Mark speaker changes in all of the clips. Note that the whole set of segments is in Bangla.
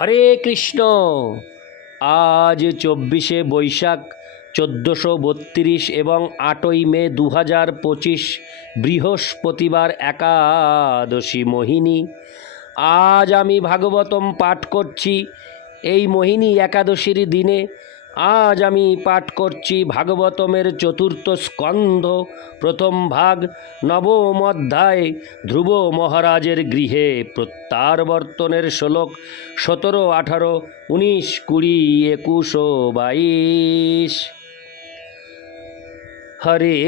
Speaker 1: হরে কৃষ্ণ। আজ চব্বিশে বৈশাখ, চোদ্দোশো বত্রিশ এবং আটই মে দু হাজার পঁচিশ, বৃহস্পতিবার একাদশী মোহিনী। আজ আমি ভাগবতম পাঠ করছি। এই মোহিনী একাদশীর দিনে আজ আমি পাঠ করছি ভাগবতমের চতুর্থ স্কন্ধ, প্রথম ভাগ, নবম অধ্যায়, ধ্রুব মহারাজের গৃহে, প্রত্যাবর্তনের শ্লোক, সতেরো, আঠারো, উনিশ, কুড়ি, একুশ বাইশ। হরে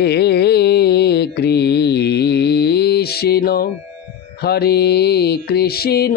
Speaker 1: কৃষ্ণ হরে কৃষ্ণ।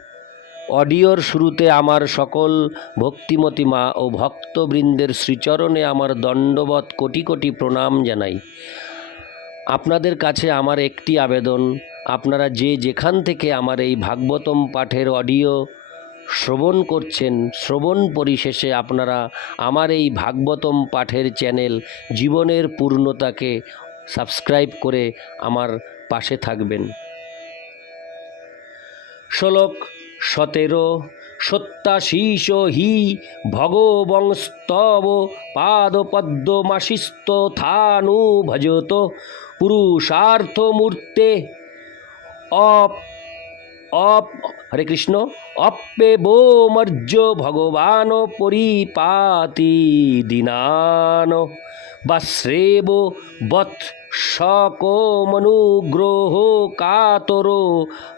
Speaker 1: অডিওর শুরুতে আমার সকল ভক্তিমতী মা ও ভক্তবৃন্দের শ্রীচরণে আমার দণ্ডবত কোটি কোটি প্রণাম জানাই। আপনাদের কাছে আমার একটি আবেদন, আপনারা যে যেখান থেকে আমার এই ভাগবতম পাঠের অডিও শ্রবণ করছেন, শ্রবণ পরিশেষে আপনারা আমার এই ভাগবতম পাঠের চ্যানেল জীবনের পূর্ণতাকে সাবস্ক্রাইব করে আমার পাশে থাকবেন। শ্লোক সতেরো সত্যাশীষ হি ভগবংস্তব পাদপদ্মমাশিস্ত থানু ভজত পুরুষার্থমূর্তে অপ অপ, হরে কৃষ্ণ অপ্যেবোমর্য ভগবান পরিপাতি দিনান বাশ্রেব বৎ সকমনুগ্রহ কাতর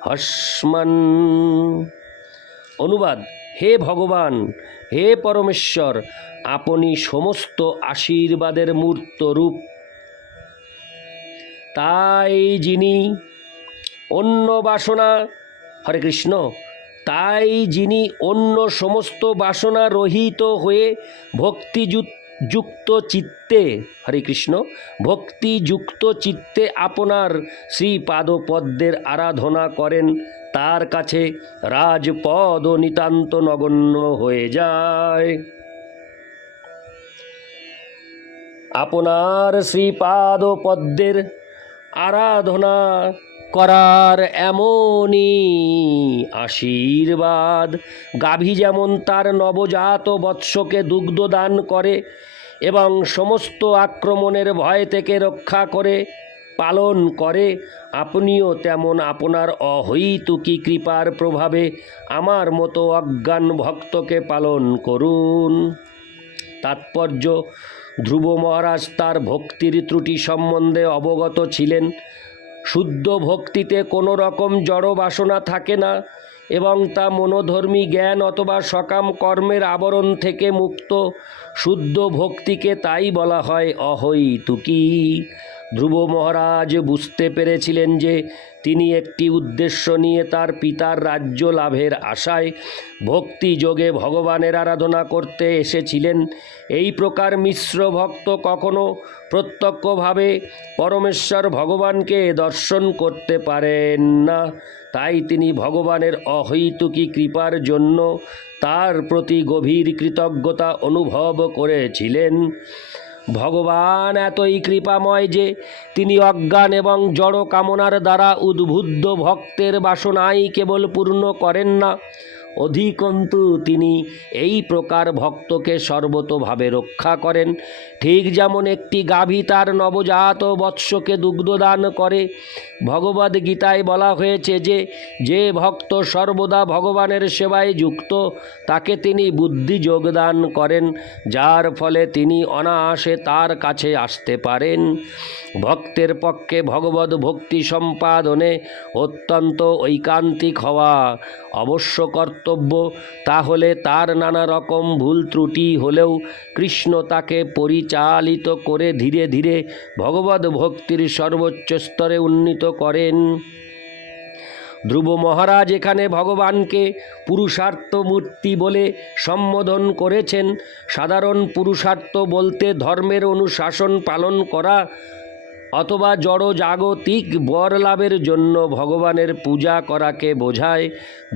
Speaker 1: হস্মন। অনুবাদ, হে ভগবান, হে পরমেশ্বর, আপনি সমস্ত আশীর্বাদের মূর্ত রূপ তাই যিনি অন্য বাসনা, হরে কৃষ্ণ, তাই যিনি অন্য সমস্ত বাসনা রহিত হয়ে ভক্তিযুক্ত যুক্ত চিত্তে, হরে কৃষ্ণ ভক্তিযুক্ত চিত্তে আপনার শ্রীপাদপদ্মের আরাধনা করেন। তার কাছে রাজপদ নিতান্ত নগণ্য হয়ে যায়। আপনার শ্রীপাদ পদ্মের আরাধনা করার এমনই আশীর্বাদ। গাভী যেমন তার নবজাত বৎসকে দুগ্ধ দান করে এবং সমস্ত আক্রমণের ভয় থেকে রক্ষা করে, পালন করে, আপনিও তেমন আপনার অহৈতুকী কৃপার প্রভাবে আমার মতো অজ্ঞান ভক্তকে পালন করুন। তাৎপর্য, ধ্রুব মহারাজ তার ভক্তির ত্রুটি সম্বন্ধে অবগত ছিলেন। শুদ্ধ ভক্তিতে কোনো রকম জড় বাসনা থাকে না এবং তা মনোধর্মী জ্ঞান অথবা সকাম কর্মের আবরণ থেকে মুক্ত। শুদ্ধ ভক্তিকে তাই বলা হয় অহৈতুকী। ধ্রুব মহারাজ বুঝতে পেরেছিলেন যে তিনি একটি উদ্দেশ্য নিয়ে তার পিতার রাজ্য লাভের আশায় ভক্তি যোগে ভগবানের আরাধনা করতে এসেছিলেন। এই প্রকার মিশ্র ভক্ত কখনো প্রত্যক্ষভাবে পরমেশ্বর ভগবানকে দর্শন করতে পারেন না। তাই তিনি ভগবানের অহৈতুকী কৃপার জন্য তার প্রতি গভীর কৃতজ্ঞতা অনুভব করেছিলেন। ভগবান এতই কৃপাময় যে তিনি অজ্ঞান এবং জড় কামনার দ্বারা উদ্বুদ্ধ ভক্তের বাসনাই কেবল পূর্ণ করেন না। অধিকন্তু তিনি এই প্রকার ভক্তকে সর্বতোভাবে রক্ষা করেন। ঠিক যেমন একটি গাভী তার নবজাত বৎসকে দুগ্ধদান করে। ভগবদ গীতায় বলা হয়েছে যে যে ভক্ত সর্বদা ভগবানের সেবায় যুক্ত, তাকে তিনি বুদ্ধি যোগদান করেন, যার ফলে তিনি অনায়াসে তার কাছে আসতে পারেন। ভক্তের পক্ষে ভগবত ভক্তি সম্পাদনে অত্যন্ত ঐকান্তিক হওয়া অবশ্য কর্তব্য, তাহলে তার নানা রকম ভুল ত্রুটি হলেও কৃষ্ণ তাকে পরিচালিত করে ধীরে ধীরে ভগবত ভক্তির সর্বোচ্চ স্তরে উন্নীত করেন। ধ্রুব মহারাজ এখানে ভগবানকে পুরুষার্থ মূর্তি বলে সম্বোধন করেছেন। সাধারণ পুরুষার্থ বলতে ধর্মের অনুশাসন পালন করা অথবা জড় জাগতিক বর লাভের জন্য ভগবানের পূজা করাকে বোঝায়।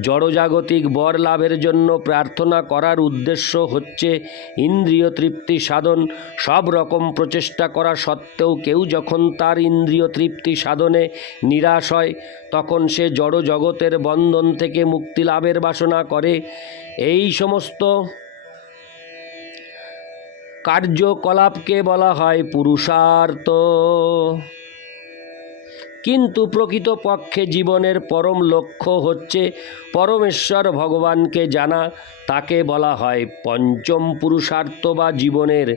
Speaker 1: জড়জাগতিক বর লাভের জন্য প্রার্থনা করার উদ্দেশ্য হচ্ছে ইন্দ্রিয় তৃপ্তি সাধন। সব রকম প্রচেষ্টা করা সত্ত্বেও কেউ যখন তার ইন্দ্রিয় তৃপ্তি সাধনে নিরাশ হয়, তখন সে জড় জগতের বন্ধন থেকে মুক্তি লাভের বাসনা করে। এই সমস্ত কার্যকলাপকে বলা হয় পুরুষার্থ। কিন্তু প্রকৃত পক্ষে জীবনের পরম লক্ষ্য হচ্ছে পরমেশ্বর ভগবানকে জানা, তাকে বলা হয় পঞ্চম পুরুষার্থ বা জীবনের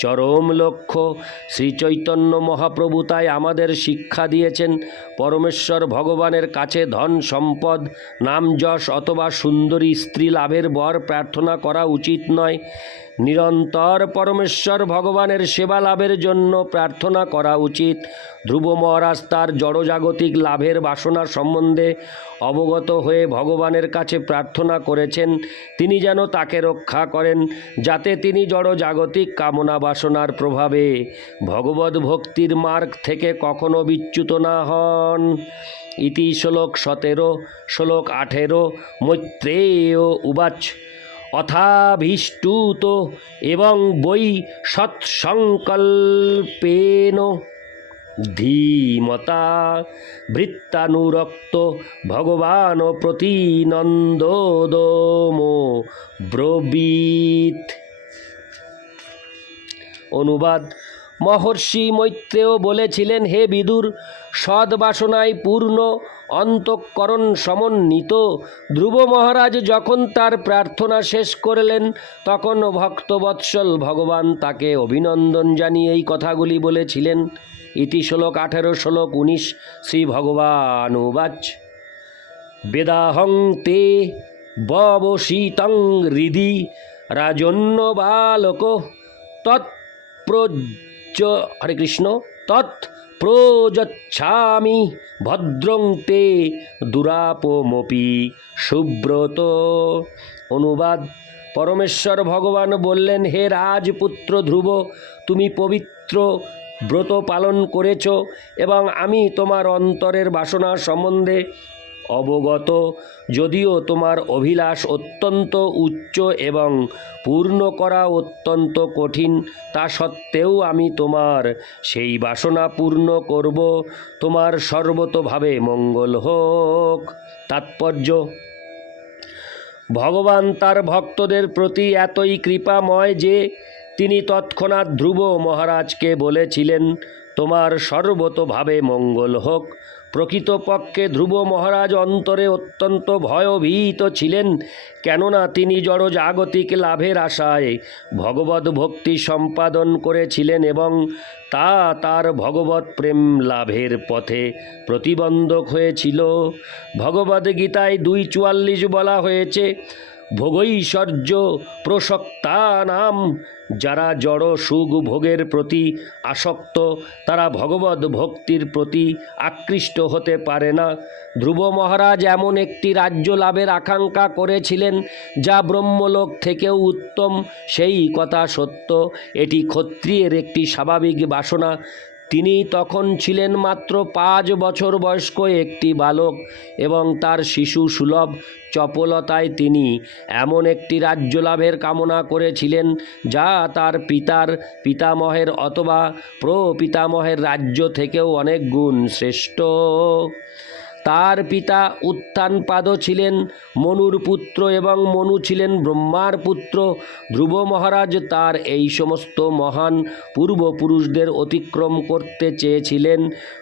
Speaker 1: চরম লক্ষ্য। শ্রী চৈতন্য মহাপ্রভু তাই আমাদের শিক্ষা দিয়েছেন, পরমেশ্বর ভগবানের কাছে ধন সম্পদ, নাম যশ অথবা সুন্দরী স্ত্রী লাভের বর প্রার্থনা করা উচিত নয়। নিরন্তর পরমেশ্বর ভগবানের সেবা লাভের জন্য প্রার্থনা করা উচিত। ধ্রুব মহারাজ তার জড়জাগতিক লাভের বাসনা সম্বন্ধে অবগত হয়ে ভগবানের কাছে প্রার্থনা করেছেন। তিনি যেন তাকে রক্ষা করেন, যাতে তিনি জড়জাগতিক কামনা বাসনার প্রভাবে ভগবত ভক্তির মার্গ থেকে কখনো বিচ্যুত না হন। ইতি শ্লোক সতেরো, শ্লোক আঠেরো, মৈত্রেয় উবাচ। অথাভীষ্টুত এবং বই সৎসংকল্পেন। ধীমতা বৃত্তানুরক্ত ভগবান প্রতিনন্দোদম ব্রবীত। অনুবাদ মহর্ষি মৈত্রেয় বলেছিলেন, হে বিদুর, সদ্বাসনায় পূর্ণ অন্তঃকরণ সমন্বিত। ধ্রুব মহারাজ যখন তার প্রার্থনা শেষ করলেন, তখন ভক্তবৎসল ভগবান তাকে অভিনন্দন জানিয়ে এই কথাগুলি বলেছিলেন। ইতি শ্লোক আঠেরো, শ্লোক উনিশ শ্রী ভগবান উবাচ। বেদাহং তে ববশীতং হৃদি রাজন্য বালক তৎপ্রজ হরে কৃষ্ণ তৎ প্রযচ্ছামি ভদ্রং তে দুরাপমপি সুব্রত অনুবাদ পরমেশ্বর ভগবান বললেন, হে রাজপুত্র ধ্রুব, তুমি পবিত্র ব্রত পালন করেছ এবং আমি তোমার অন্তরের বাসনা সম্বন্ধে অবগত, যদিও তোমার অভিলাষ অত্যন্ত উচ্চ এবং পূর্ণ করা অত্যন্ত কঠিন, তা সত্ত্বেও আমি তোমার সেই বাসনা পূর্ণ করব, তোমার সর্বতোভাবে মঙ্গল হোক। তাৎপর্য, ভগবান তার ভক্তদের প্রতি এতই কৃপাময় যে তিনি তৎক্ষণাৎ ধ্রুব মহারাজকে বলেছিলেন, তোমার সর্বতোভাবে মঙ্গল হোক। প্রকৃতপক্ষে ধ্রুব মহারাজ অন্তরে অত্যন্ত ভয়ভীত ছিলেন, কেননা তিনি জড়জাগতিক লাভের আশায় ভগবত ভক্তি সম্পাদন করেছিলেন এবং তা তার ভগবত প্রেম লাভের পথে প্রতিবন্ধক হয়েছিল। ভগবদ্গীতায় দুই চুয়াল্লিশ বলা হয়েছে ভোগৈশ্বর্য প্রসক্তানাম। যারা জড় সুখ ভোগের প্রতি আসক্ত, তারা ভগবত ভক্তির প্রতি আকৃষ্ট হতে পারে না। ধ্রুব মহারাজ এমন একটি রাজ্য লাভের আকাঙ্ক্ষা করেছিলেন, যা ব্রহ্মলোক থেকেও উত্তম। সেই কথা সত্য, এটি ক্ষত্রিয়ের একটি স্বাভাবিক বাসনা। তিনি তখন ছিলেন মাত্র পাঁচ বছর বয়স্ক একটি বালক এবং তার শিশু সুলভ চপলতায় তিনি এমন একটি রাজ্য লাভের কামনা করেছিলেন যা তার পিতার পিতামহের অথবা প্রপিতামহের রাজ্য থেকেও অনেক গুণ শ্রেষ্ঠ। তার পিতা উত্থানপাদ ছিলেন, মনুর পুত্র এবং মনু ছিলেন ব্রহ্মার পুত্র। ধ্রুব মহারাজ তার এই সমস্ত মহান পূর্বপুরুষদের অতিক্রম করতে চেয়েছিলেন।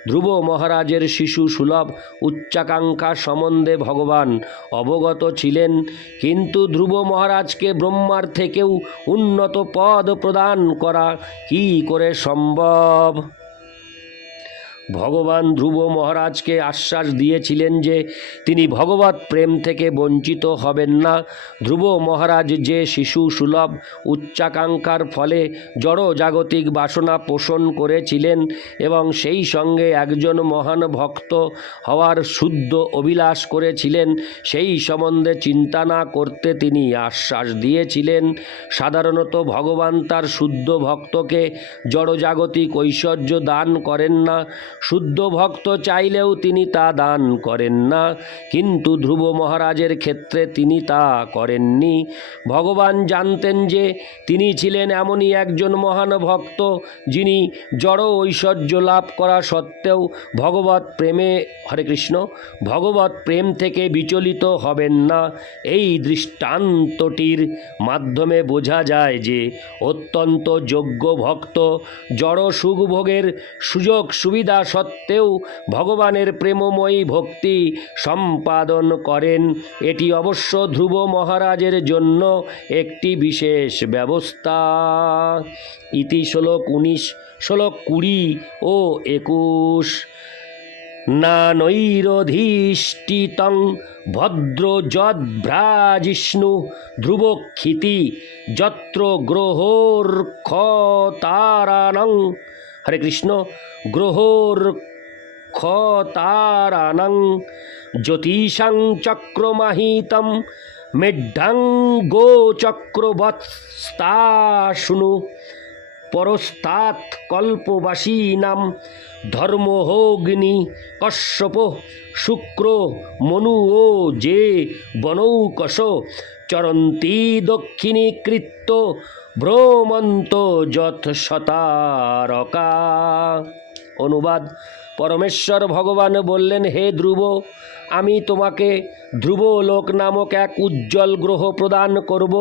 Speaker 1: ধ্রুব মহারাজের শিশু সুলভ উচ্চাকাঙ্ক্ষা সম্বন্ধে ভগবান অবগত ছিলেন। কিন্তু ধ্রুব মহারাজকে ব্রহ্মার থেকেও উন্নত পদ প্রদান করা কী করে সম্ভব? ভগবান ধ্রুব মহারাজকে আশ্বাস দিয়েছিলেন যে তিনি ভগবত প্রেম থেকে বঞ্চিত হবেন না। ধ্রুব মহারাজ যে শিশু সুলভ উচ্চাকাঙ্ক্ষার ফলে জড় জাগতিক বাসনা পোষণ করেছিলেন এবং সেই সঙ্গে একজন মহান ভক্ত হওয়ার শুদ্ধ অভিলাষ করেছিলেন, সেই সম্বন্ধে চিন্তা না করতে তিনি আশ্বাস দিয়েছিলেন। সাধারণত ভগবান তার শুদ্ধ ভক্তকে জড়জাগতিক ঐশ্বর্য দান করেন না। শুদ্ধ ভক্ত চাইলেও তিনি তা দান করেন না। কিন্তু ধ্রুব মহারাজের ক্ষেত্রে তিনি তা করেননি। ভগবান জানতেন যে তিনি ছিলেন এমনই একজন মহান ভক্ত, যিনি জড় ঐশ্বর্য লাভ করা সত্ত্বেও ভগবত প্রেমে, হরে কৃষ্ণ ভগবত প্রেম থেকে বিচলিত হবেন না। এই দৃষ্টান্তটির মাধ্যমে বোঝা যায় যে অত্যন্ত যোগ্য ভক্ত, জড় সুখভোগের সুযোগ সুবিধা সত্ত্বেও ভগবানের প্রেমময়ী ভক্তি সম্পাদন করেন। এটি অবশ্য ধ্রুব মহারাজের জন্য একটি বিশেষ ব্যবস্থা। ইতি শ্লোক উনিশ, শ্লোক কুড়ি ও একুশ। না নৈরধিষ্ঠিতং ভদ্র যদ্ভ্রাজিষ্ণু ধ্রুবক্ষিতি যত্র গ্রহোর খতারানং হরে কৃষ্ণ। গ্রহোর খতারানং জ্যোতিষাং চক্রমাহিতম মেঢ্ঢাং গোচক্রবৎস্তাশুনু পরস্তাৎ কল্পবাসীনাম ধর্মহোগ্নি কশ্যপ শুক্র মনু ও যে বনৌকশ চরন্তি দক্ষিণীকৃত্য ভ্রমন্ত যথ শতারকা অনুবাদ, পরমেশ্বর ভগবান বললেন, হে ধ্রুব, আমি তোমাকে ধ্রুব লোক নামক এক উজ্জ্বল গ্রহ প্রদান করব,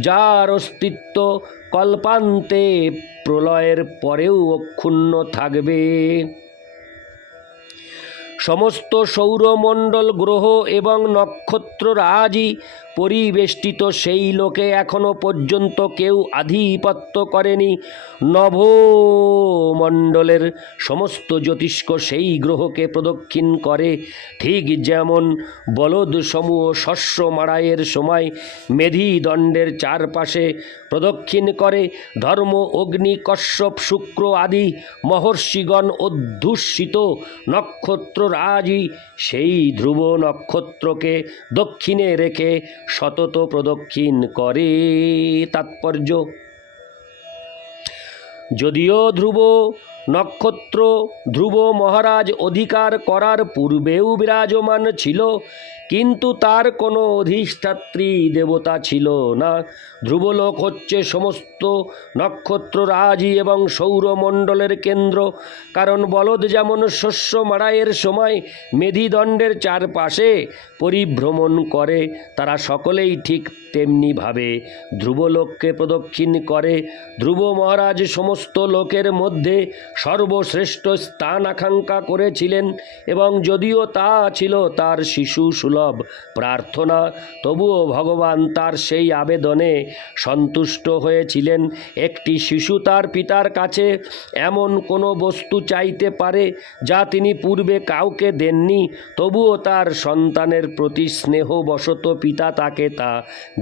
Speaker 1: যার অস্তিত্ব কল্পান্তে প্রলয়ের পরেও অক্ষুণ্ণ থাকবে। সমস্ত সৌরমণ্ডল গ্রহ এবং নক্ষত্ররাজি পরিবেষ্টিত সেই লোকে এখনও পর্যন্ত কেউ আধিপত্য করেনি। নভমণ্ডলের সমস্ত জ্যোতিষ্ক সেই গ্রহকে প্রদক্ষিণ করে। ঠিক যেমন বলদ সমূহ শস্য মাড়াইয়ের সময় মেধি দণ্ডের চারপাশে প্রদক্ষিণ করে, ধর্ম, অগ্নি, কশ্যপ, শুক্র আদি মহর্ষিগণ অধ্যুষিত নক্ষত্ররাজি সেই ধ্রুব নক্ষত্রকে দক্ষিণে রেখে সতত প্রদক্ষিণ করে তাৎপর্য। যদিও ধ্রুব নক্ষত্র ধ্রুব মহারাজ অধিকার করার পূর্বেও বিরাজমান ছিল, কিন্তু তার কোনো অধিষ্ঠাত্রী দেবতা ছিল না। ধ্রুবলোক হচ্ছে সমস্ত নক্ষত্ররাজি এবং সৌরমণ্ডলের কেন্দ্র। কারণ বলদ যেমন শস্য মাড়াইয়ের সময় মেধিদণ্ডের চারপাশে পরিভ্রমণ করে, তারা সকলেই ঠিক তেমনিভাবে ধ্রুবলোককে প্রদক্ষিণ করে। ধ্রুব মহারাজ সমস্ত লোকের মধ্যে সর্বশ্রেষ্ঠ স্থান আকাঙ্ক্ষা করেছিলেন এবং যদিও তা ছিল তার শিশু সুলভ প্রার্থনা, তবুও ভগবান তার সেই আবেদনে সন্তুষ্ট হয়েছিলেন। একটি শিশু তার পিতার কাছে এমন কোনো বস্তু চাইতে পারে যা তিনি পূর্বে কাউকে দেননি, তবুও তার সন্তানের প্রতি স্নেহবশত পিতা তাকে তা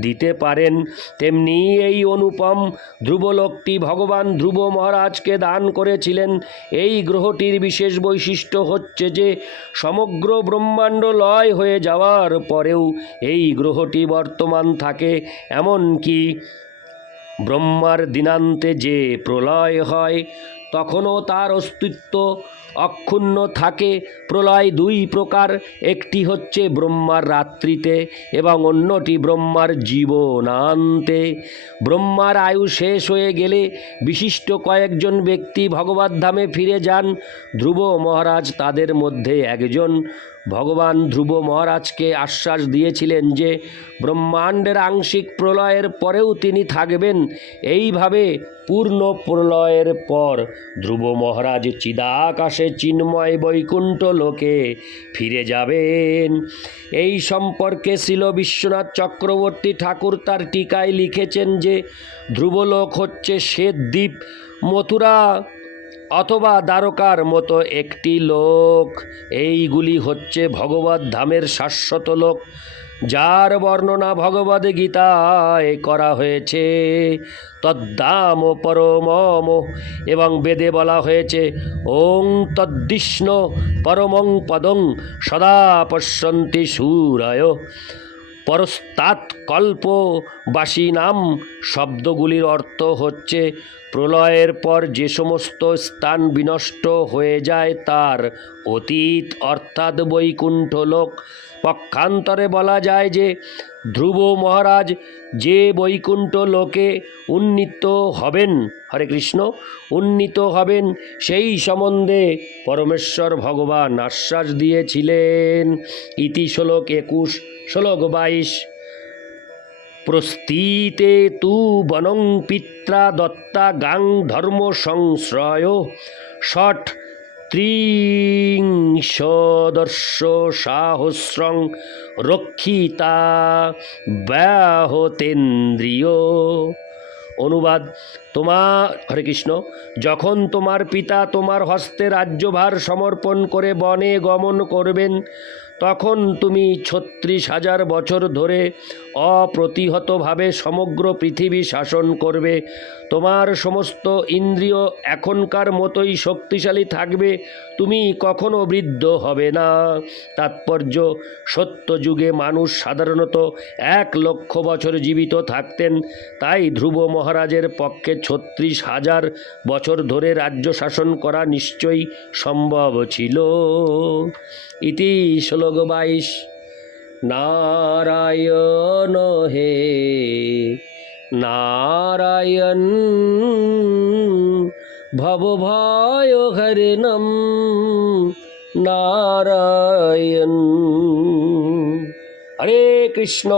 Speaker 1: দিতে পারেন। তেমনি এই অনুপম ধ্রুবলোকটি ভগবান ধ্রুব মহারাজকে দান করেছিলেন। এই গ্রহটির বিশেষ বৈশিষ্ট্য হচ্ছে যে, সমগ্র ব্রহ্মাণ্ড লয় হয়ে যাওয়ার পরেও এই গ্রহটি বর্তমান থাকে এমন কি ব্রহ্মার দিনান্তে যে প্রলয় হয়, তখনও তার অস্তিত্ব অক্ষুণ্ণ থাকে। প্রলয় দুই প্রকার, একটি হচ্ছে ব্রহ্মার রাত্রিতে এবং অন্যটি ব্রহ্মার জীবনান্তে। ব্রহ্মার আয়ু শেষ হয়ে গেলে বিশিষ্ট কয়েকজন ব্যক্তি ভগবত ধামে ফিরে যান। ধ্রুব মহারাজ তাদের মধ্যে একজন ভগবান ধ্রুব মহারাজকে আশ্বাস দিয়েছিলেন যে ব্রহ্মাণ্ডের আংশিক প্রলয়ের পরেও তিনি থাকবেন। এইভাবে পূর্ণ প্রলয়ের পর ধ্রুব মহারাজ চিদাকাশে চিন্ময় বৈকুণ্ঠ লোকে ফিরে যাবেন। এই সম্পর্কে ছিল বিশ্বনাথ চক্রবর্তী ঠাকুর তার টিকায় লিখেছেন যে ধ্রুবলোক হচ্ছে শ্বেত দ্বীপ, মথুরা অথবা দ্বারকার মতো একটি লোক। এইগুলি হচ্ছে ভগবত ধামের শাশ্বত লোক, যার বর্ণনা ভগবদ গীতায় করা হয়েছে। তদ্দাম পরমম এবং বেদে বলা হয়েছে, ওং তদ্দিষ্ণ পরমং পদং সদা পশ্যন্তি সুরায়। পরস্তাৎ নাম শব্দগুলির অর্থ হচ্ছে, প্রলয়ের পর যে সমস্ত স্থান বিনষ্ট হয়ে যায় তার অতীত অর্থাৎ বৈকুণ্ঠ লোক পক্ষান্তরে বলা যায় যে ধ্রুব মহারাজ যে বৈকুণ্ঠ লোকে উন্নীত হবেন, হরে কৃষ্ণ, উন্নীত হবেন, সেই সম্বন্ধে পরমেশ্বর ভগবান আশ্বাস দিয়েছিলেন। ইতি শ্লোক একুশ, শ্লোক বাইশ। প্রস্তীতে তু বনং পিত্রা দত্তা গাং ধর্ম সংশ্রয়। ষট ত্রিংশদর্শ সাহস্রং রক্ষিতা ব্যাহতেন্দ্রিয়। অনুবাদ, তোমা, হরে কৃষ্ণ, যখন তোমার পিতা তোমার হস্তে রাজ্যভার সমর্পণ করে বনে গমন করবেন তখন তুমি ছত্রিশ হাজার বছর ধরে অপ্রতিহতভাবে সমগ্র পৃথিবী শাসন করবে। তোমার সমস্ত ইন্দ্রিয় এখনকার মতোই শক্তিশালী থাকবে। তুমি কখনো বৃদ্ধ হবে না। তাৎপর্য, সত্য যুগে মানুষ সাধারণত এক লক্ষ বছর জীবিত থাকতেন। তাই ধ্রুব মহারাজের পক্ষে ছত্রিশ হাজার বছর ধরে রাজ্য শাসন করা নিশ্চয়ই সম্ভব ছিল। ইতি শ্লোক বাইশ। নারায়ণ হে নারায়ণ ভব ভয় হরিণম নারায়ণ। হরে কৃষ্ণ।